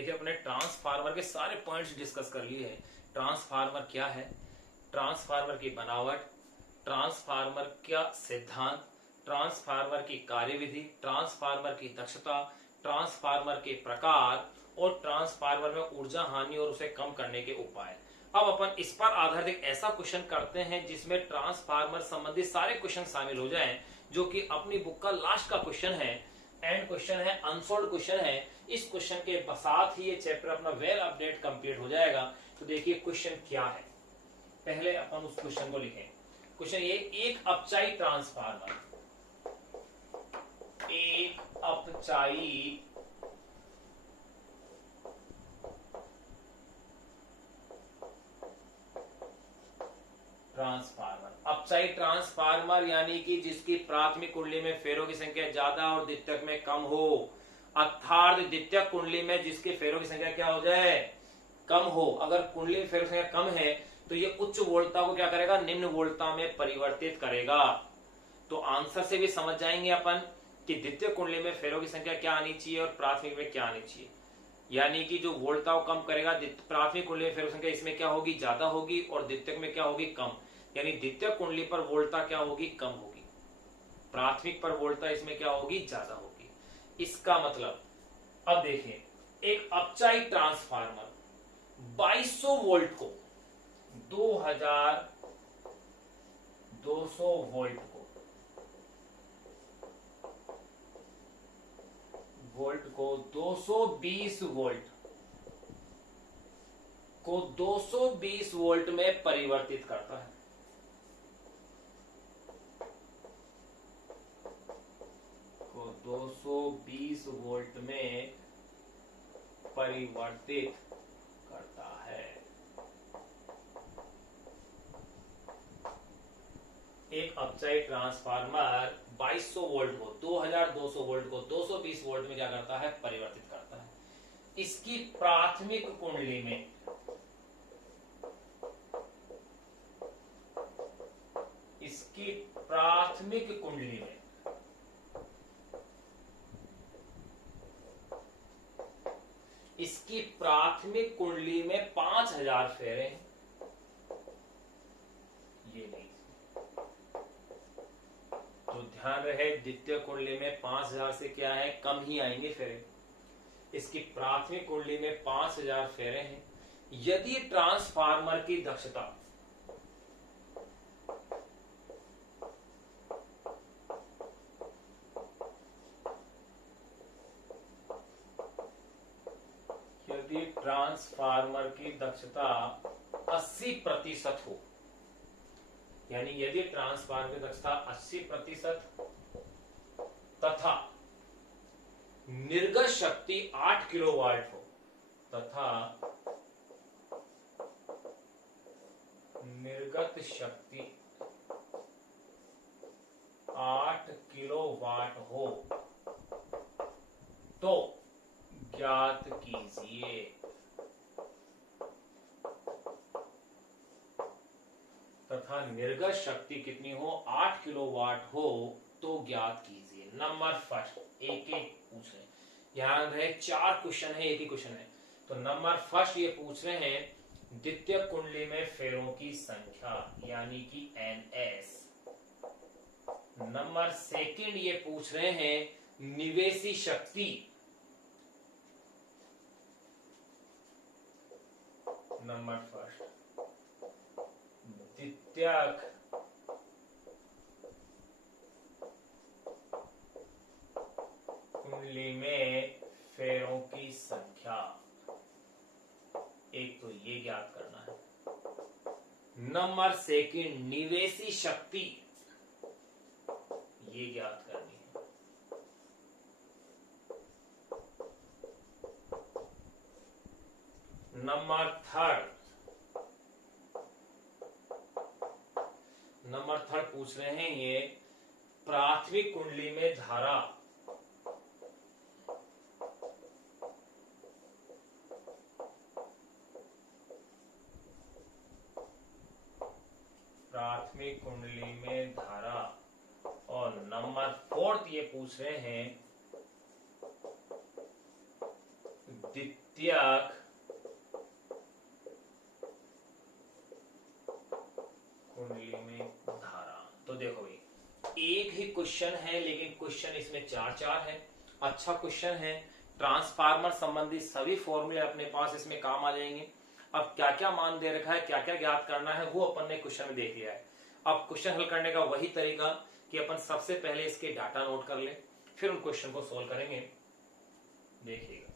देखिए अपने ट्रांसफार्मर के सारे पॉइंट्स डिस्कस कर लिए हैं। ट्रांसफार्मर क्या है, ट्रांसफार्मर की बनावट, ट्रांसफार्मर का सिद्धांत, ट्रांसफार्मर की कार्यविधि, ट्रांसफार्मर की दक्षता, ट्रांसफार्मर के प्रकार और ट्रांसफार्मर में ऊर्जा हानि और उसे कम करने के उपाय। अब अपन इस पर आधारित एक ऐसा क्वेश्चन करते हैं जिसमें ट्रांसफार्मर संबंधित सारे क्वेश्चन शामिल हो जाएं, जो कि अपनी बुक का लास्ट का क्वेश्चन है, एंड क्वेश्चन है, अनसोल्ड क्वेश्चन है। इस क्वेश्चन के साथ ही ये चैप्टर अपना वेल अपडेट कंप्लीट हो जाएगा। तो देखिए क्वेश्चन क्या है, पहले अपन उस क्वेश्चन को लिखें। क्वेश्चन ये, एक अपचाई ट्रांसफार्मर, एक अपचाई ट्रांसफार्मर, अपचाई ट्रांसफार्मर यानी कि जिसकी प्राथमिक कुंडली में फेरों की संख्या ज्यादा और द्वितीयक में कम हो, अर्थात द्वितीयक कुंडली में जिसके फेरों की संख्या क्या हो जाए, कम हो। अगर कुंडली में फेरों की संख्या कम है तो ये उच्च वोल्टता को क्या करेगा, निम्न वोल्टता में परिवर्तित करेगा। तो आंसर से भी समझ जाएंगे अपन कि द्वितीय कुंडली में फेरों की संख्या क्या आनी चाहिए और प्राथमिक में क्या आनी चाहिए। यानी कि जो वोल्टता को कम करेगा, प्राथमिक कुंडली में फेरों की संख्या इसमें क्या होगी, ज्यादा होगी, और द्वितीयक में क्या होगी, कम। यानी द्वितीय कुंडली पर वोल्टता क्या होगी, कम होगी, प्राथमिक पर वोल्टता इसमें क्या होगी, ज्यादा होगी। इसका मतलब अब देखिए, एक अपचाई ट्रांसफार्मर 2200 वोल्ट को 2200 वोल्ट को 220 वोल्ट को 220 वोल्ट में परिवर्तित करता है। को 220 वोल्ट में परिवर्तित करता है। एक अपचाई ट्रांसफार्मर 2200 वोल्ट को 2200 वोल्ट को 220 वोल्ट में क्या करता है, परिवर्तित करता है। इसकी प्राथमिक कुंडली में इसकी प्राथमिक कुंडली में 5000 फेरे हैं। ये नहीं, तो ध्यान रहे द्वितीय कुंडली में 5000 से क्या है, कम ही आएंगे फेरे। इसकी प्राथमिक कुंडली में 5000 फेरे हैं। यदि ट्रांसफार्मर की दक्षता ट्रांसफार्मर की दक्षता 80% हो, यानी यदि ट्रांसफार्मर की दक्षता 80% तथा निर्गत शक्ति 8 किलोवाट हो, तथा निर्गत शक्ति 8 किलोवाट हो, तो ज्ञात कीजिए तथा निर्गत शक्ति कितनी हो, 8 किलोवाट हो, तो ज्ञात कीजिए। नंबर फर्स्ट, एक एक पूछ रहे हैं, ध्यान रहे 4 क्वेश्चन है, एक ही क्वेश्चन है। तो नंबर फर्स्ट ये पूछ रहे हैं द्वितीय कुंडली में फेरों की संख्या यानी कि NS। नंबर सेकंड ये पूछ रहे हैं निवेशी शक्ति, नंबर फर्स्ट द्वितीयक कुंडली में फेरों की संख्या, एक तो ये ज्ञात करना है। नंबर सेकंड निवेशी शक्ति, ये ज्ञात करनी है। नंबर थर्ड पूछ रहे हैं ये प्राथमिक कुंडली में धारा, प्राथमिक कुंडली में धारा। और नंबर फोर्थ ये पूछ रहे हैं द्वितीय द्वितीयक कुंडली में धारा। तो देखो भाई, एक ही क्वेश्चन है लेकिन क्वेश्चन इसमें चार चार है। अच्छा क्वेश्चन है, ट्रांसफार्मर संबंधी सभी फॉर्मूले अपने पास इसमें काम आ जाएंगे। अब क्या क्या मान दे रखा है, क्या क्या ज्ञात करना है, वो अपन ने क्वेश्चन में देख लिया है। अब क्वेश्चन हल करने का वही तरीका कि अपन सबसे पहले इसके डाटा नोट कर ले, फिर उन क्वेश्चन को सोल्व करेंगे। देखिएगा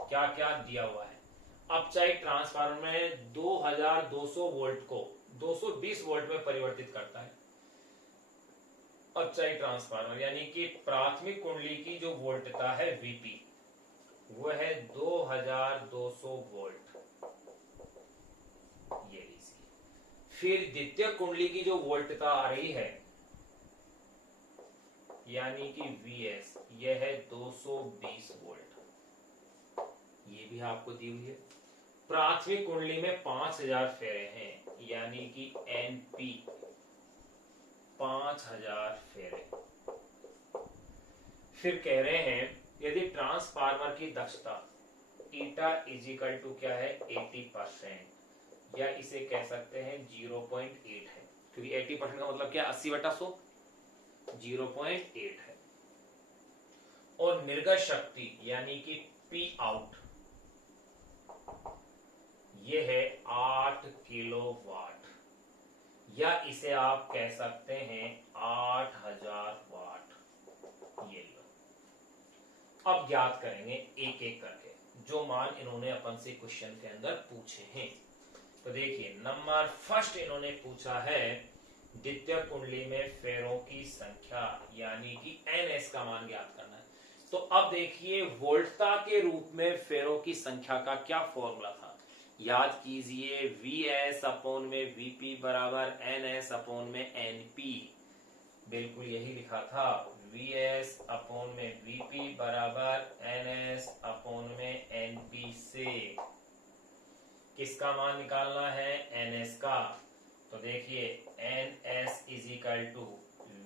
क्या क्या दिया हुआ है। अब चाहे ट्रांसफार्मर में 2200 वोल्ट को 220 वोल्ट में परिवर्तित करता है। अब चाहे ट्रांसफार्मर यानी कि प्राथमिक कुंडली की जो वोल्टता है वीपी, वो है 2200 वोल्ट, ये लीजिए। फिर द्वितीय कुंडली की जो वोल्टता आ रही है यानी कि वीएस, यह है 220 वोल्ट, ये भी आपको दी हुई है। प्राथमिक कुंडली में 5000 फेरे हैं यानी कि एनपी 5000 फेरे। फिर कह रहे हैं यदि ट्रांसफार्मर की दक्षता ईटा इजिकल टू क्या है 80%, या इसे कह सकते हैं 0.8 है, क्योंकि 80% का मतलब क्या 80/100, 0.8 है। और निर्गत शक्ति यानी कि पी आउट, ये है 8 किलोवाट, या इसे आप कह सकते हैं 8000 वाट। ये लो, अब ज्ञात करेंगे एक एक करके जो मान इन्होंने अपन से क्वेश्चन के अंदर पूछे हैं। तो देखिए, नंबर फर्स्ट इन्होंने पूछा है द्वितीय कुंडली में फेरों की संख्या यानी कि एनएस का मान ज्ञात करना है। तो अब देखिए, वोल्टता के रूप में फेरों की संख्या का क्या फॉर्मूला था, याद कीजिए, वीएस अपॉन में वीपी बराबर एनएस अपॉन में एनपी। बिल्कुल यही लिखा था, वीएस अपॉन में वीपी बराबर एनएस अपॉन में एनपी से किसका मान निकालना है, एनएस का। तो देखिए, NS is equal to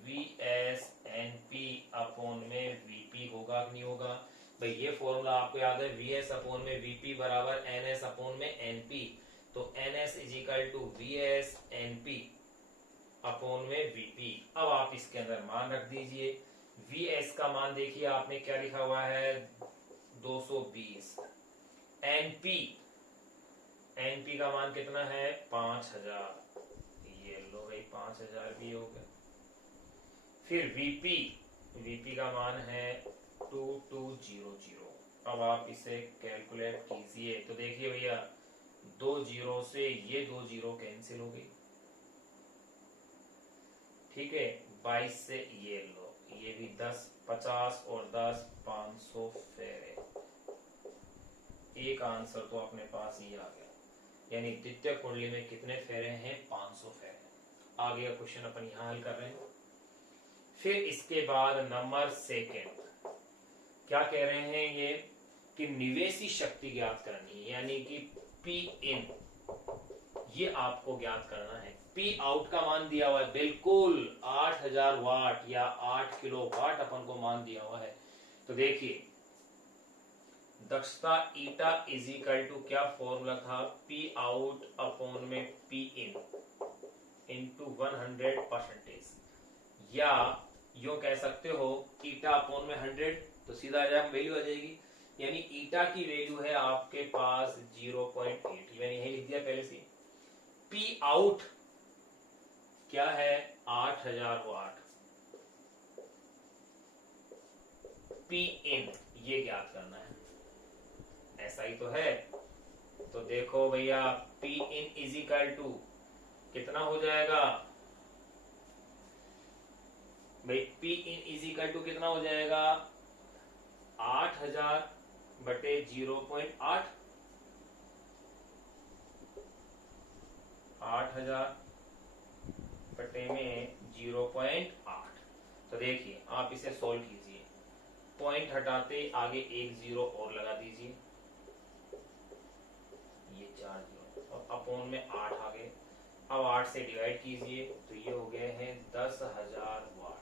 VS NP upon में वीपी होगा कि नहीं होगा भाई। ये फॉर्मूला आपको याद है, वीएस अपॉन में वीपी बराबर एनएस अपॉन में एनपी। तो NS is equal to VS NP upon में वीपी। अब आप इसके अंदर मान रख दीजिए। वीएस का मान देखिए आपने क्या लिखा हुआ है 220। एनपी, एनपी का मान कितना है 5000, ये लो भाई 5000 भी हो गया। फिर वीपी, वीपी का मान है 2200। अब आप इसे कैलकुलेट कीजिए। तो देखिए भैया, 2 जीरो से ये 2 जीरो कैंसिल हो गई, ठीक है। 22 से ये लो, ये भी 10, 50 और 10 500 फेरे। एक आंसर तो अपने पास ही आ गया, यानी द्वितीय कुंडली में कितने फेरे हैं 500 फेरे। आगे का क्वेश्चन अपन यहां हल कर रहे हैं। फिर इसके बाद नंबर सेकेंड क्या कह रहे हैं ये कि निवेशी शक्ति ज्ञात करनी है, यानी कि पी इन, ये आपको ज्ञात करना है। पी आउट का मान दिया हुआ है बिल्कुल 8000 वाट या 8 किलो वाट अपन को मान दिया हुआ है। तो देखिए, दक्षता ईटा इज इक्वल टू क्या फॉर्मूला था, पी आउट अपॉन में पी इन इंटू 100%, या यो कह सकते हो ईटा अपॉन में 100, तो सीधा वैल्यू आ जाएगी। यानी ईटा की वैल्यू है आपके पास 0.8, मैंने यही लिख दिया पहले से। पी आउट क्या है 8000 वाट, पी इन ये ज्ञात करना है, ऐसा ही तो है। तो देखो भैया, P in is equal to कितना हो जाएगा भाई, P in is equal to कितना हो जाएगा 8000 बटे 0.8, 8000 बटे में 0.8। तो देखिए, आप इसे सोल्व कीजिए, पॉइंट हटाते आगे एक जीरो और लगा दीजिए, ये 4 जीरो, और अपॉन में 8 आ गए। अब 8 से डिवाइड कीजिए तो ये हो गए हैं 10,000 वाट।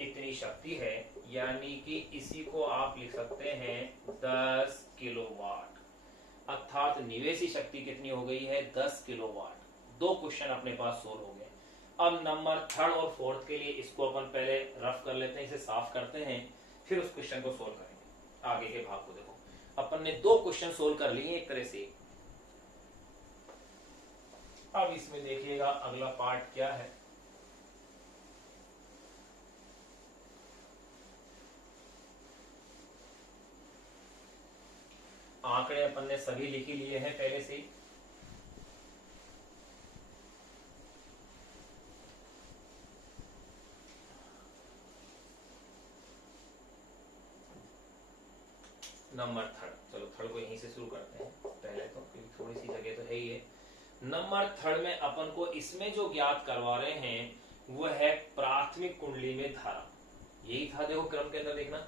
इतनी शक्ति है यानी कि इसी को आप लिख सकते हैं 10 किलोवाट, अर्थात निवेशी शक्ति कितनी हो गई है 10 किलोवाट। दो क्वेश्चन अपने पास सोल्व हो गए। अब नंबर थर्ड और फोर्थ के लिए इसको अपन पहले रफ कर लेते हैं, इसे साफ करते हैं, फिर उस क्वेश्चन को सोल्व करेंगे। आगे के भाग को देखो, अपन ने दो क्वेश्चन सोल्व कर लिए एक तरह से। अब इसमें देखिएगा अगला पार्ट क्या है। आंकड़े अपन ने सभी लिख ही लिए हैं पहले से ही। नंबर थर्ड, चलो थर्ड को यहीं से शुरू करते हैं पहले तो, क्योंकि थोड़ी सी जगह तो है ही है। नंबर थर्ड में अपन को इसमें जो ज्ञात करवा रहे हैं वो है प्राथमिक कुंडली में धारा। यही था, देखो क्रम के अंदर देखना,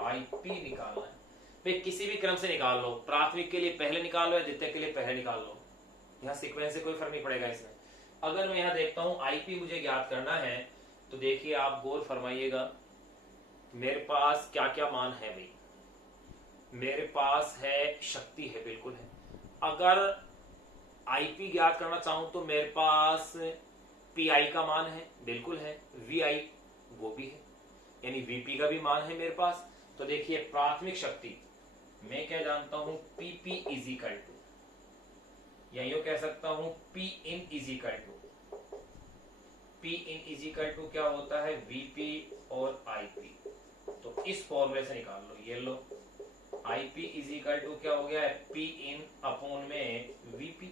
आईपी निकालना है भाई, किसी भी क्रम से निकाल लो, प्राथमिक के लिए पहले निकाल लो या द्वितीयक के लिए पहले निकाल लो, यहाँ सीक्वेंस से कोई फर्क नहीं पड़ेगा इसमें। अगर मैं यहाँ देखता हूं आईपी मुझे ज्ञात करना है, तो देखिए आप गौर फरमाइएगा मेरे पास क्या क्या मान है भाई। मेरे पास है शक्ति है, बिल्कुल है। अगर आईपी ज्ञात करना चाहूं तो मेरे पास पीआई का मान है, बिल्कुल है। वीआई वो भी है, यानी वीपी का भी मान है मेरे पास। तो देखिए प्राथमिक शक्ति मैं क्या जानता हूं, पीपी इज इक्वल टू, या यूं कह सकता हूं P in is equal to, P in is equal to क्या होता है वीपी और आईपी। तो इस फॉर्मूले से निकाल लो, ये लो आईपी इज इक्वल टू क्या हो गया है पी इन अपॉन में वीपी।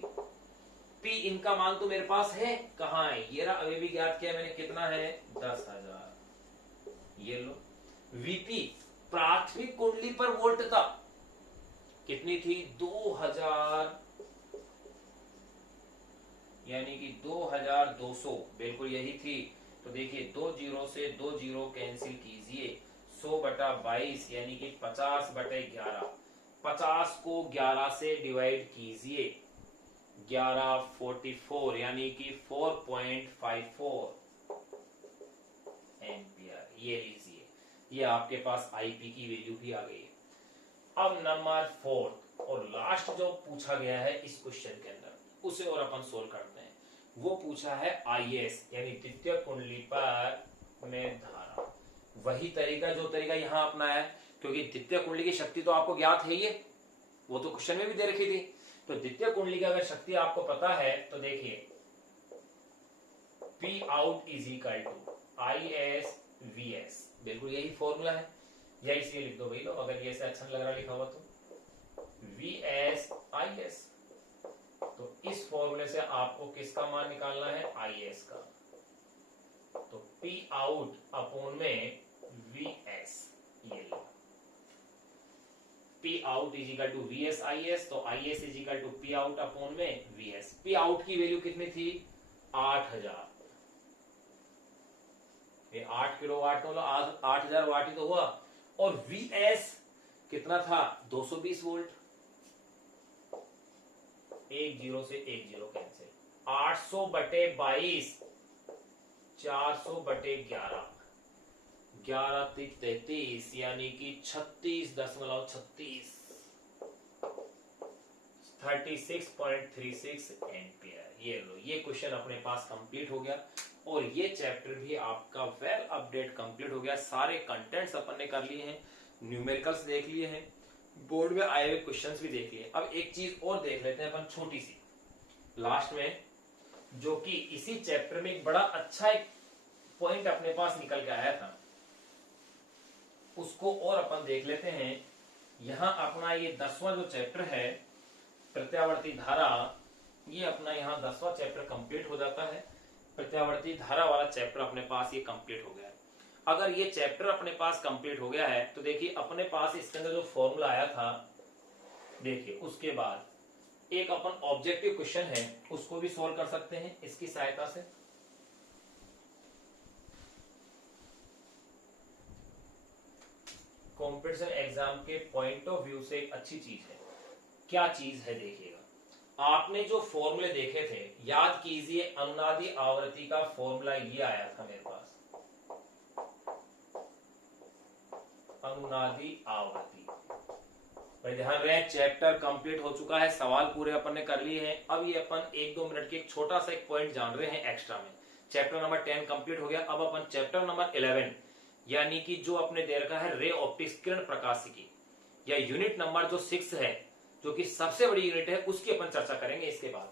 पी इन का मान तो मेरे पास है, कहां है ये रहा, अभी भी ज्ञात किया मैंने, कितना है 10,000। ये लो वीपी प्राथमिक कुंडली पर वोल्टता कितनी थी 2000, यानी कि 2200, बिल्कुल यही थी। तो देखिए 2 जीरो से 2 जीरो कैंसिल कीजिए, 100/22 यानी कि 50/11, 50 को 11 से डिवाइड कीजिए, 1144 यानी कि 4.54 एम्पियर। ये लीजिए, ये आपके पास आईपी की वैल्यू भी आ गई है। अब नंबर फोर्थ और लास्ट जो पूछा गया है इस क्वेश्चन के अंदर, उसे और अपन सोल्व करते हैं। वो पूछा है आईएस यानी द्वितीय कुंडली पर में धारा। वही तरीका जो तरीका यहां अपनाया है, क्योंकि द्वितीय कुंडली की शक्ति तो आपको ज्ञात है, ये वो तो क्वेश्चन में भी दे रखी थी। तो द्वितीय कुंडली की अगर शक्ति आपको पता है तो देखिए P out is equal to I S V S, बिल्कुल यही फॉर्मूला है, या इसलिए लिख दो भाई लो, अगर ये ऐसे अच्छा लग रहा लिखा हुआ तो वी एस आई एस। तो इस फॉर्मूले से आपको किसका मान निकालना है आई एस का, तो पी आउट अपॉन में वी एस, ये लो P out is equal to V S I S, तो I S is equal to P out upon में वी एस। पी आउट की वैल्यू कितनी थी 8000, ये 8 किलोवाट तो 8000 वाट ही तो हुआ। और वी एस कितना था 220 वोल्ट, 1 जीरो से 1 जीरो कैंसिल, 800/22 400/11, 11×33 यानी कि 36.36, 36.36 एम्पियर। ये लो, ये क्वेश्चन अपने पास कंप्लीट हो गया और ये चैप्टर भी आपका वेल अपडेट कंप्लीट हो गया। सारे कंटेंट्स अपन ने कर लिए हैं, न्यूमेरिकल्स देख लिए हैं, बोर्ड में आए हुए क्वेश्चंस भी देख लिए। अब एक चीज और देख लेते हैं अपन छोटी सी लास्ट में, जो कि इसी चैप्टर में एक बड़ा अच्छा एक पॉइंट अपने पास निकल के आया था, उसको और अपन देख लेते हैं। यहां अपना ये 10वां जो चैप्टर है प्रत्यावर्ती धारा, ये अपना यहाँ 10वां चैप्टर कंप्लीट हो जाता है। प्रत्यावर्ती धारा वाला चैप्टर अपने पास ये कंप्लीट हो गया है। अगर ये चैप्टर अपने पास कंप्लीट हो गया है तो देखिए अपने पास इसके अंदर जो फॉर्मूला आया था, देखिए उसके बाद एक अपन ऑब्जेक्टिव क्वेश्चन है उसको भी सॉल्व कर सकते हैं इसकी सहायता से। कॉम्पिटिशन एग्जाम के पॉइंट ऑफ व्यू से एक अच्छी चीज है। क्या चीज है देखिएगा, आपने जो फॉर्मूले देखे थे याद कीजिए, अनुनादी आवृत्ति का फॉर्मूला ये आया था मेरे पास, अनुनादी आवृत्ति। भाई ध्यान रहे, चैप्टर कंप्लीट हो चुका है, सवाल पूरे अपन ने कर लिए हैं। अब ये अपन 1-2 मिनट के एक छोटा सा एक पॉइंट जान रहे हैं एक्स्ट्रा में। चैप्टर नंबर 10 कंप्लीट हो गया। अब अपन चैप्टर नंबर 11 यानी कि जो अपने दे रखा है रे ऑप्टिक्स, किरण प्रकाशिकी, या यूनिट नंबर जो 6 है, जो कि सबसे बड़ी यूनिट है, उसकी अपन चर्चा करेंगे इसके बाद।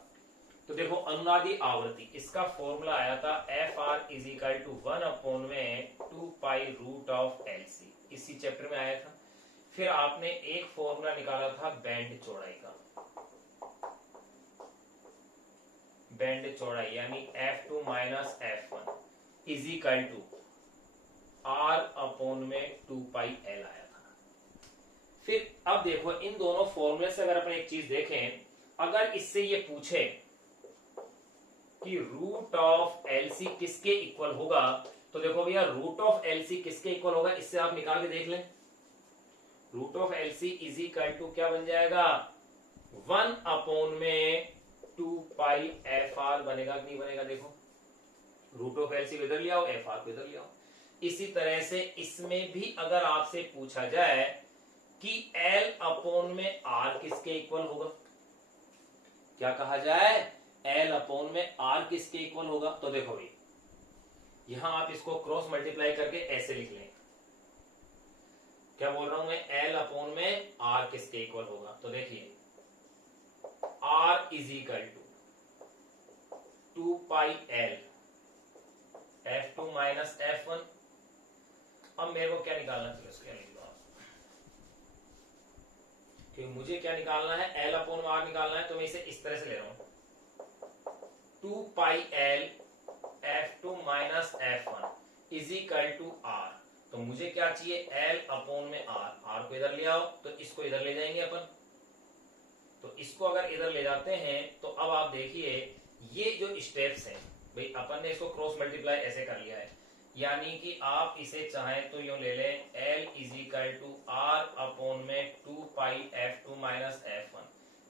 तो देखो अनुनादी आवृत्ति, इसका फॉर्मूला आया था FR = 1/2π√LC, इसी चैप्टर में आया था। फिर आपने एक फॉर्मूला निकाला था बैंड चौड़ाई का, बैंड चौड़ाई यानी F2 - F1 = R/2πL आया था। फिर अब देखो इन दोनों फॉर्मूले से अगर अपन एक चीज देखें, अगर इससे ये पूछे कि √LC किसके इक्वल होगा, तो देखो भैया √LC किसके इक्वल होगा, इससे आप निकाल के देख लें। √LC = क्या बन जाएगा, 1/2πFR बनेगा कि नहीं बनेगा। देखो √LC इधर ले आओ, FR को इधर ले आओ। इसी तरह से इसमें भी अगर आपसे पूछा जाए कि L/R किसके इक्वल होगा, क्या कहा जाए, L/R किसके इक्वल होगा, तो देखो भाई यहां आप इसको क्रॉस मल्टीप्लाई करके ऐसे लिख लें। क्या बोल रहा हूं मैं, L/R किसके इक्वल होगा, तो देखिए R = 2πL F2 - F1। अब मेरे को क्या निकालना चाहिए, उसके लिए क्योंकि मुझे क्या निकालना है, L/R निकालना है, तो मैं इसे इस तरह से ले रहा हूं, 2πL F2 - F1 = R। तो मुझे क्या चाहिए, L/R। R को इधर ले आओ, तो इसको इधर ले जाएंगे अपन। तो इसको अगर इधर ले जाते हैं तो अब आप देखिए ये जो स्टेप्स हैं, भाई अपन ने इसको क्रॉस मल्टीप्लाई ऐसे कर लिया है, यानी कि आप इसे चाहें तो यूं ले लें, L = R/2πF2 - F1,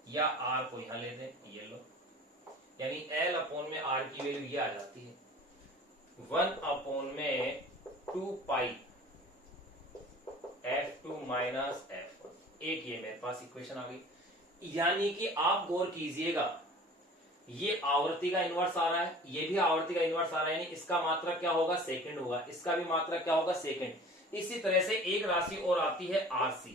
या R को यहां ले दें, ये लो, यानी L/R की वैल्यू ये आ जाती है 1/2πF2 - F1। एक ये मेरे पास इक्वेशन आ गई। यानी कि आप गौर कीजिएगा, ये आवृत्ति का इनवर्स आ रहा है, ये भी आवृत्ति का इनवर्स आ रहा है, यानी इसका मात्रक क्या होगा, सेकंड होगा, इसका भी मात्रक क्या होगा, सेकंड। इसी तरह से एक राशि और आती है RC,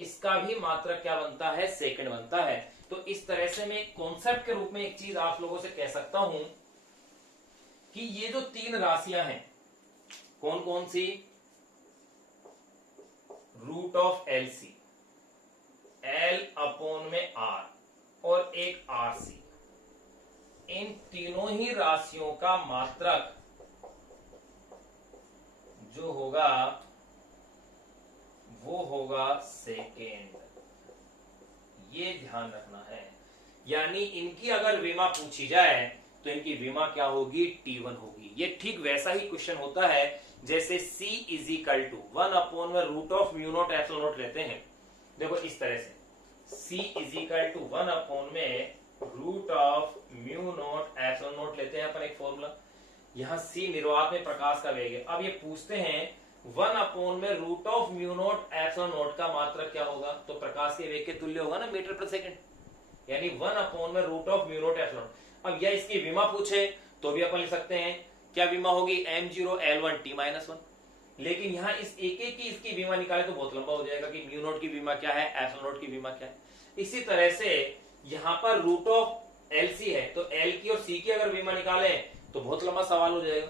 इसका भी मात्रक क्या बनता है, सेकंड बनता है। तो इस तरह से मैं कॉन्सेप्ट के रूप में एक चीज आप लोगों से कह सकता हूं कि ये जो 3 राशियां हैं, कौन कौन सी, √LC, L/R और एक RC, इन तीनों ही राशियों का मात्रक जो होगा वो होगा सेकेंड। ये ध्यान रखना है, यानी इनकी अगर विमा पूछी जाए तो इनकी विमा क्या होगी, T1 होगी। ये ठीक वैसा ही क्वेश्चन होता है जैसे C = 1/√μ0 लेते हैं। देखो इस तरह से C = 1/√μ0 लेते हैं अपन एक फॉर्मूला। यहां C निर्वात में प्रकाश का वेग है। अब ये पूछते हैं 1/√μ0 का मात्रक क्या होगा, तो प्रकाश के वेग के तुल्य होगा ना, मीटर पर सेकंड, यानी 1/√μ0। अब यह इसकी विमा पूछे तो भी अपन लिख सकते हैं, क्या विमा होगी, m0L1 T-1। लेकिन यहां इस एक एक की इसकी विमा निकाले तो बहुत लंबा हो जाएगा कि μ0 की विमा क्या है, ε0 की विमा क्या है। इसी तरह से यहां पर √LC है, तो L की और C की अगर विमा निकाले तो बहुत लंबा सवाल हो जाएगा।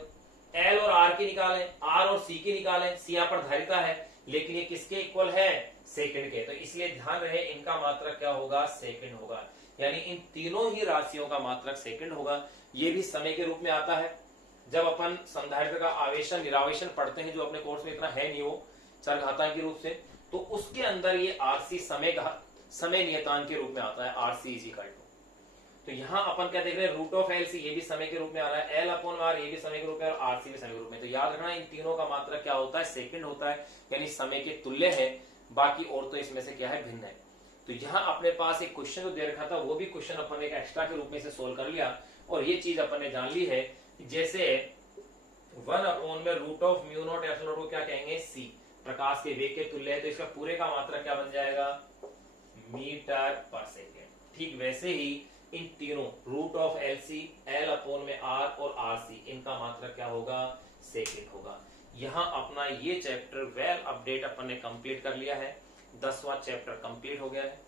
L और R की निकालें, R और C की निकालें, C यहां पर धारिता है, लेकिन ये किसके इक्वल है, सेकंड के। तो इसलिए ध्यान रहे इनका मात्रक क्या होगा, सेकंड होगा, यानी इन तीनों ही राशियों का मात्रक सेकंड होगा। ये भी समय के रूप में आता है। जब अपन संधारित्र का आवेशन निरावेशन पढ़ते हैं, जो अपने कोर्स में इतना है नहीं वो चरघातांक के रूप से, तो उसके अंदर ये RC समय नियतांक के रूप में आता है, RC = तो यहां अपन क्या देख रहे हैं, √LC ये भी समय के रूप में आ रहा है, L/R ये भी समय के रूप में और RC भी समय के रूप में। तो याद रखना इन तीनों का मात्रक क्या होता है, सेकंड होता है, यानी समय के तुल्य है। बाकी और तो इसमें से क्या है, भिन्न है। तो यहाँ अपने पास एक क्वेश्चन जो दे रखा था, वो भी क्वेश्चन अपन ने एक एक्स्ट्रा के रूप में से सोल्व कर लिया। और ये चीज अपन ने जान ली है, जैसे 1/√μ0 को क्या कहेंगे, C। प्रकाश के वेग के तुल्य है, तो इसका पूरे का मात्रक क्या बन जाएगा, मीटर पर सेकेंड। ठीक वैसे ही इन तीनों root of L C, L upon में आर और आर सी, इनका मात्रक क्या होगा, सेकेंड होगा। यहां अपना ये चैप्टर वेल अपडेट अपन ने कंप्लीट कर लिया है, 10वां चैप्टर कंप्लीट हो गया है।